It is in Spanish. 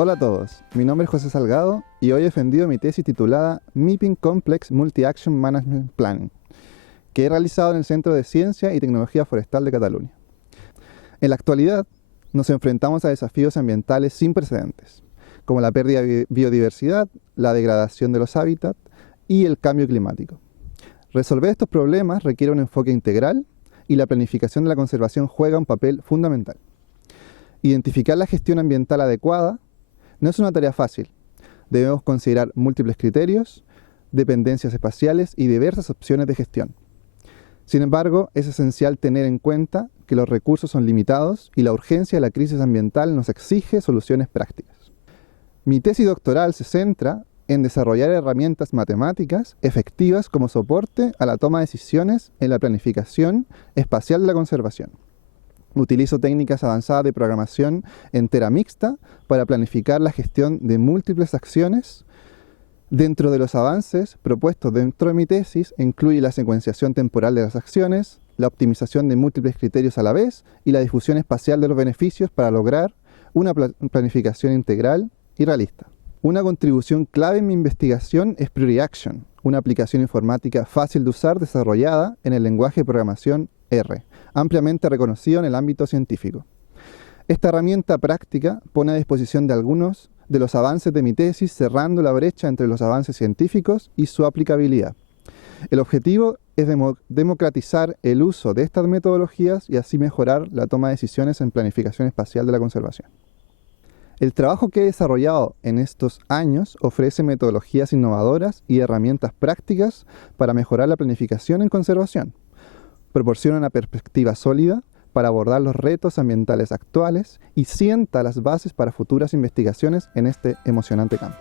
Hola a todos, mi nombre es José Salgado y hoy he defendido mi tesis titulada MIPIM Complex Multi-Action Management Planning, que he realizado en el Centro de Ciencia y Tecnología Forestal de Cataluña. En la actualidad, nos enfrentamos a desafíos ambientales sin precedentes, como la pérdida de biodiversidad, la degradación de los hábitats y el cambio climático. Resolver estos problemas requiere un enfoque integral y la planificación de la conservación juega un papel fundamental. Identificar la gestión ambiental adecuada no es una tarea fácil. Debemos considerar múltiples criterios, dependencias espaciales y diversas opciones de gestión. Sin embargo, es esencial tener en cuenta que los recursos son limitados y la urgencia de la crisis ambiental nos exige soluciones prácticas. Mi tesis doctoral se centra en desarrollar herramientas matemáticas efectivas como soporte a la toma de decisiones en la planificación espacial de la conservación. Utilizo técnicas avanzadas de programación entera mixta para planificar la gestión de múltiples acciones. Dentro de los avances propuestos dentro de mi tesis incluye la secuenciación temporal de las acciones, la optimización de múltiples criterios a la vez y la difusión espacial de los beneficios para lograr una planificación integral y realista. Una contribución clave en mi investigación es Priori Action, una aplicación informática fácil de usar desarrollada en el lenguaje de programación R, ampliamente reconocido en el ámbito científico. Esta herramienta práctica pone a disposición de algunos de los avances de mi tesis, cerrando la brecha entre los avances científicos y su aplicabilidad. El objetivo es democratizar el uso de estas metodologías y así mejorar la toma de decisiones en planificación espacial de la conservación. El trabajo que he desarrollado en estos años ofrece metodologías innovadoras y herramientas prácticas para mejorar la planificación en conservación. Proporciona una perspectiva sólida para abordar los retos ambientales actuales y sienta las bases para futuras investigaciones en este emocionante campo.